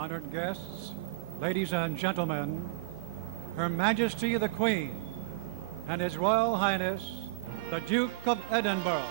Honored guests, ladies and gentlemen, Her Majesty the Queen and His Royal Highness, the Duke of Edinburgh.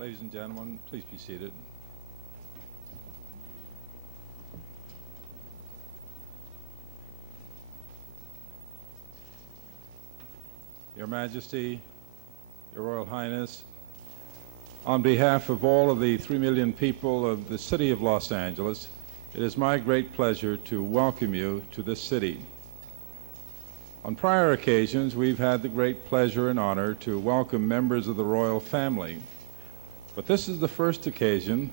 Ladies and gentlemen, please be seated. Your Majesty, Your Royal Highness, on behalf of all of the 3 million people of the city of Los Angeles, it is my great pleasure to welcome you to this city. On prior occasions, we've had the great pleasure and honor to welcome members of the royal family. But this is the first occasion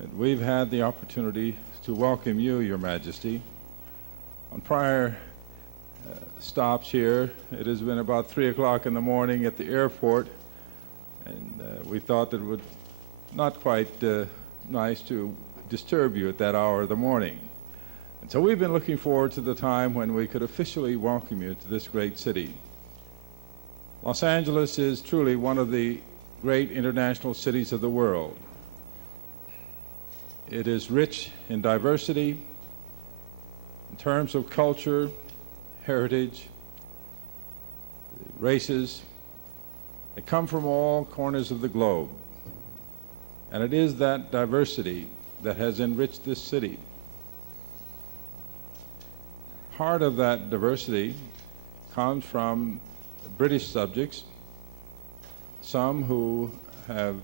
that we've had the opportunity to welcome you, Your Majesty. On prior stops here, it has been about 3 o'clock in the morning at the airport, and we thought that it would not quite nice to disturb you at that hour of the morning. And so we've been looking forward to the time when we could officially welcome you to this great city. Los Angeles is truly one of the great international cities of the world. It is rich in diversity in terms of culture, heritage, races. They come from all corners of the globe. And it is that diversity that has enriched this city. Part of that diversity comes from British subjects, some who have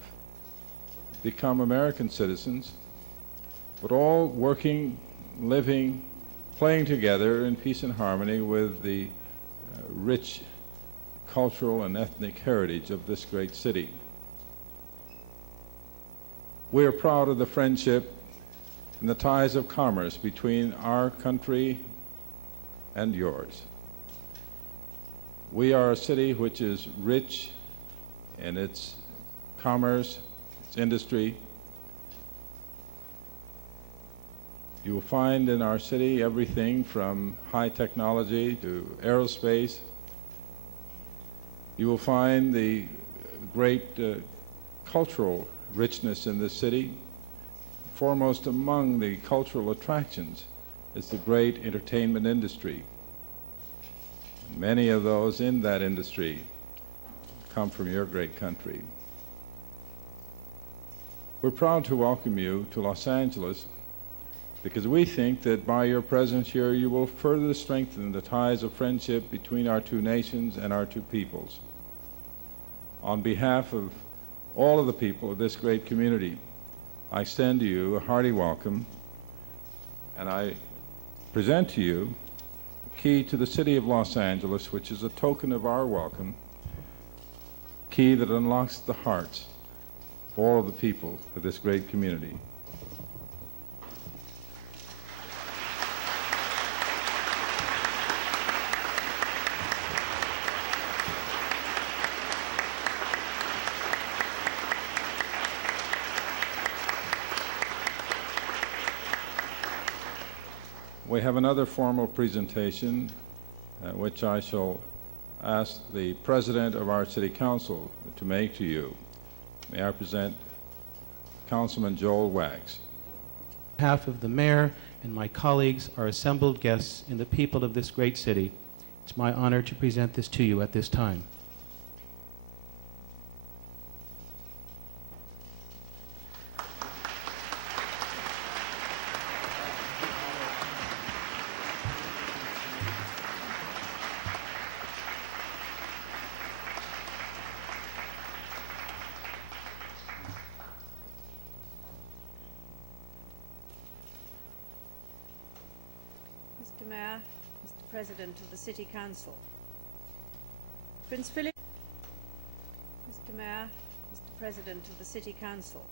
become American citizens, but all working, living, playing together in peace and harmony with the rich cultural and ethnic heritage of this great city. We are proud of the friendship and the ties of commerce between our country and yours. We are a city which is rich in its commerce, its industry. You will find in our city everything from high technology to aerospace. You will find the great cultural richness in this city. Foremost among the cultural attractions is the great entertainment industry. And many of those in that industry come from your great country. We're proud to welcome you to Los Angeles because we think that by your presence here you will further strengthen the ties of friendship between our two nations and our two peoples. On behalf of all of the people of this great community, I extend to you a hearty welcome, and I present to you the key to the city of Los Angeles, which is a token of our welcome, key that unlocks the hearts of all of the people of this great community. We have another formal presentation, which I shall ask the President of our City Council to make to you. May I present Councilman Joel Waggs. On behalf of the mayor and my colleagues, our assembled guests, and the people of this great city, it's my honor to present this to you at this time. Mr. Mayor, Mr. President of the City Council, Prince Philip, Mr. Mayor, Mr. President of the City Council,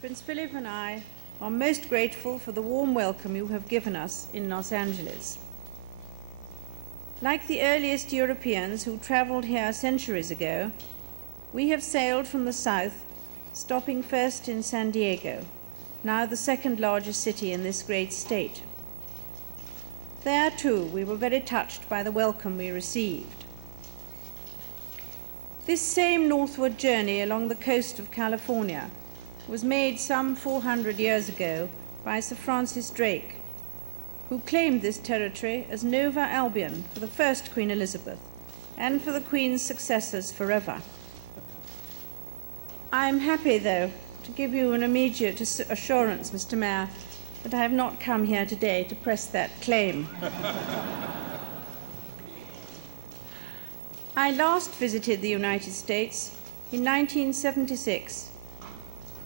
Prince Philip and I are most grateful for the warm welcome you have given us in Los Angeles. Like the earliest Europeans who traveled here centuries ago, we have sailed from the south, stopping first in San Diego, now the second largest city in this great state. There, too, we were very touched by the welcome we received. This same northward journey along the coast of California was made some 400 years ago by Sir Francis Drake, who claimed this territory as Nova Albion for the first Queen Elizabeth and for the Queen's successors forever. I am happy, though, to give you an immediate assurance, Mr. Mayor, that I have not come here today to press that claim. I last visited the United States in 1976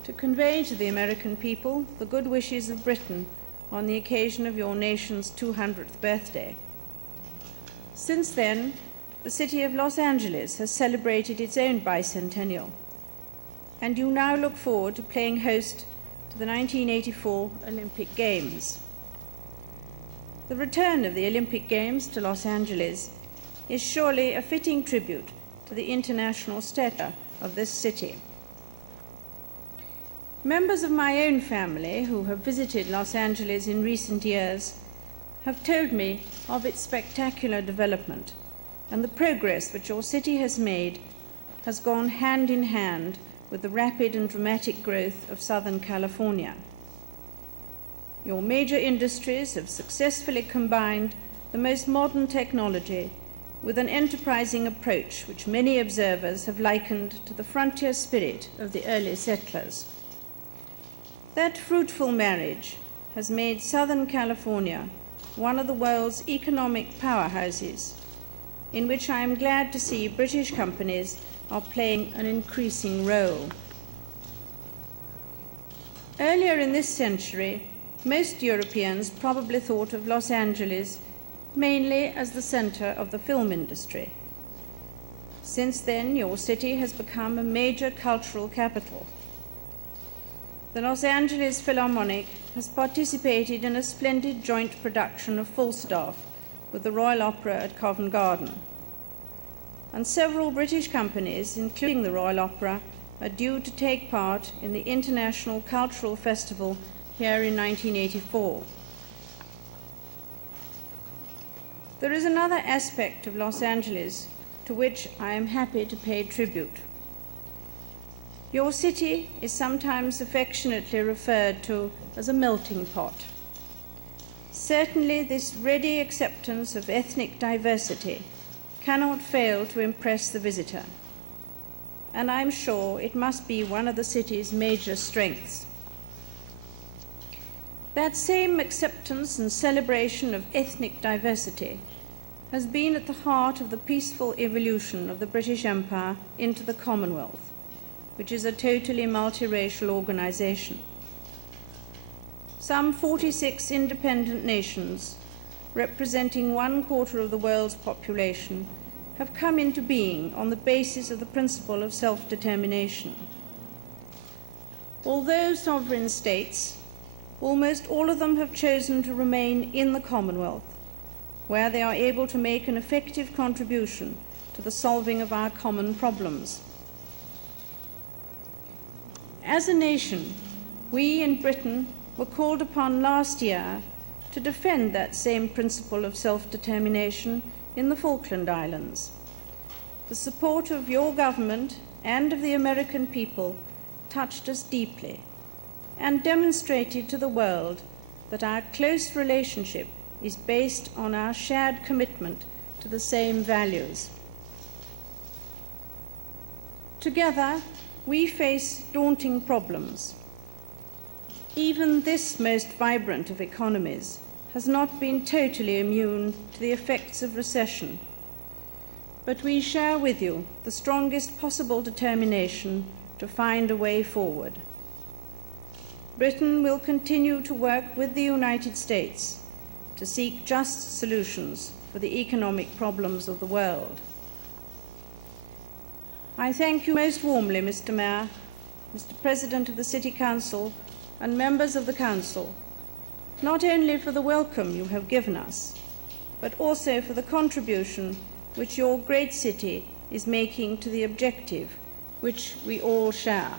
to convey to the American people the good wishes of Britain on the occasion of your nation's 200th birthday. Since then, the city of Los Angeles has celebrated its own bicentennial, and you now look forward to playing host to the 1984 Olympic Games. The return of the Olympic Games to Los Angeles is surely a fitting tribute to the international stature of this city. Members of my own family who have visited Los Angeles in recent years have told me of its spectacular development, and the progress which your city has made has gone hand in hand with the rapid and dramatic growth of Southern California. Your major industries have successfully combined the most modern technology with an enterprising approach which many observers have likened to the frontier spirit of the early settlers. That fruitful marriage has made Southern California one of the world's economic powerhouses, in which I am glad to see British companies are playing an increasing role. Earlier in this century, most Europeans probably thought of Los Angeles mainly as the center of the film industry. Since then, your city has become a major cultural capital. The Los Angeles Philharmonic has participated in a splendid joint production of Falstaff with the Royal Opera at Covent Garden. And several British companies, including the Royal Opera, are due to take part in the International Cultural Festival here in 1984. There is another aspect of Los Angeles to which I am happy to pay tribute. Your city is sometimes affectionately referred to as a melting pot. Certainly, this ready acceptance of ethnic diversity cannot fail to impress the visitor, and I'm sure it must be one of the city's major strengths. That same acceptance and celebration of ethnic diversity has been at the heart of the peaceful evolution of the British Empire into the Commonwealth, which is a totally multiracial organization. Some 46 independent nations, representing 1/4 of the world's population, have come into being on the basis of the principle of self-determination. Although sovereign states, almost all of them have chosen to remain in the Commonwealth, where they are able to make an effective contribution to the solving of our common problems. As a nation, we in Britain were called upon last year to defend that same principle of self-determination in the Falkland Islands. The support of your government and of the American people touched us deeply and demonstrated to the world that our close relationship is based on our shared commitment to the same values. Together, we face daunting problems. Even this most vibrant of economies has not been totally immune to the effects of recession, but we share with you the strongest possible determination to find a way forward. Britain will continue to work with the United States to seek just solutions for the economic problems of the world. I thank you most warmly, Mr. Mayor, Mr. President of the City Council, and members of the Council, not only for the welcome you have given us, but also for the contribution which your great city is making to the objective which we all share.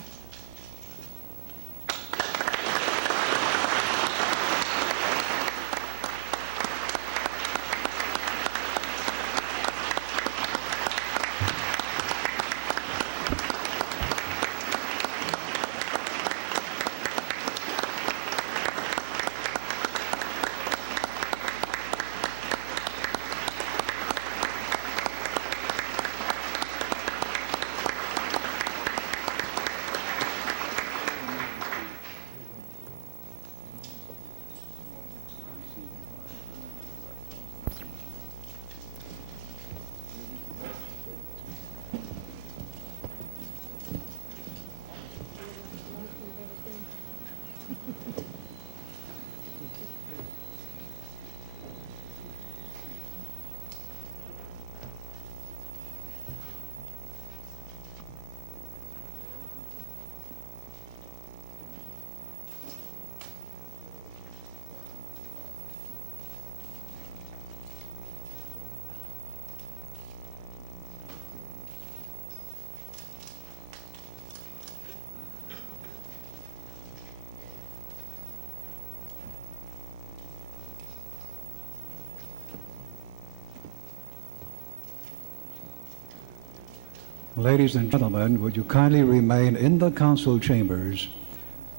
Ladies and gentlemen, would you kindly remain in the council chambers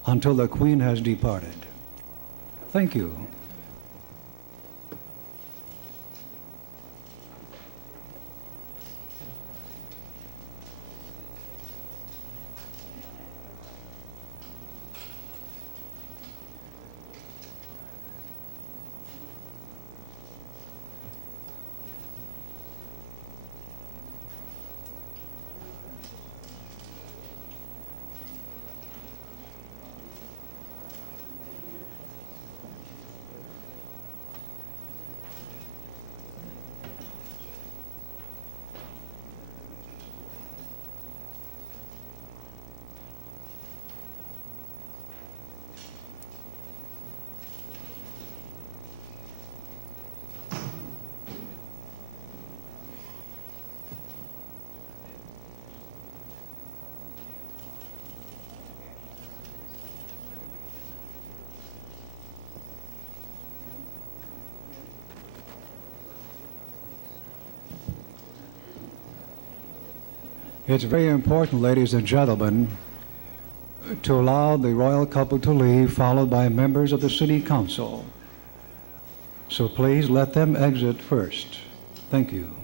until the Queen has departed? Thank you. It's very important, ladies and gentlemen, to allow the royal couple to leave, followed by members of the City Council. So please let them exit first. Thank you.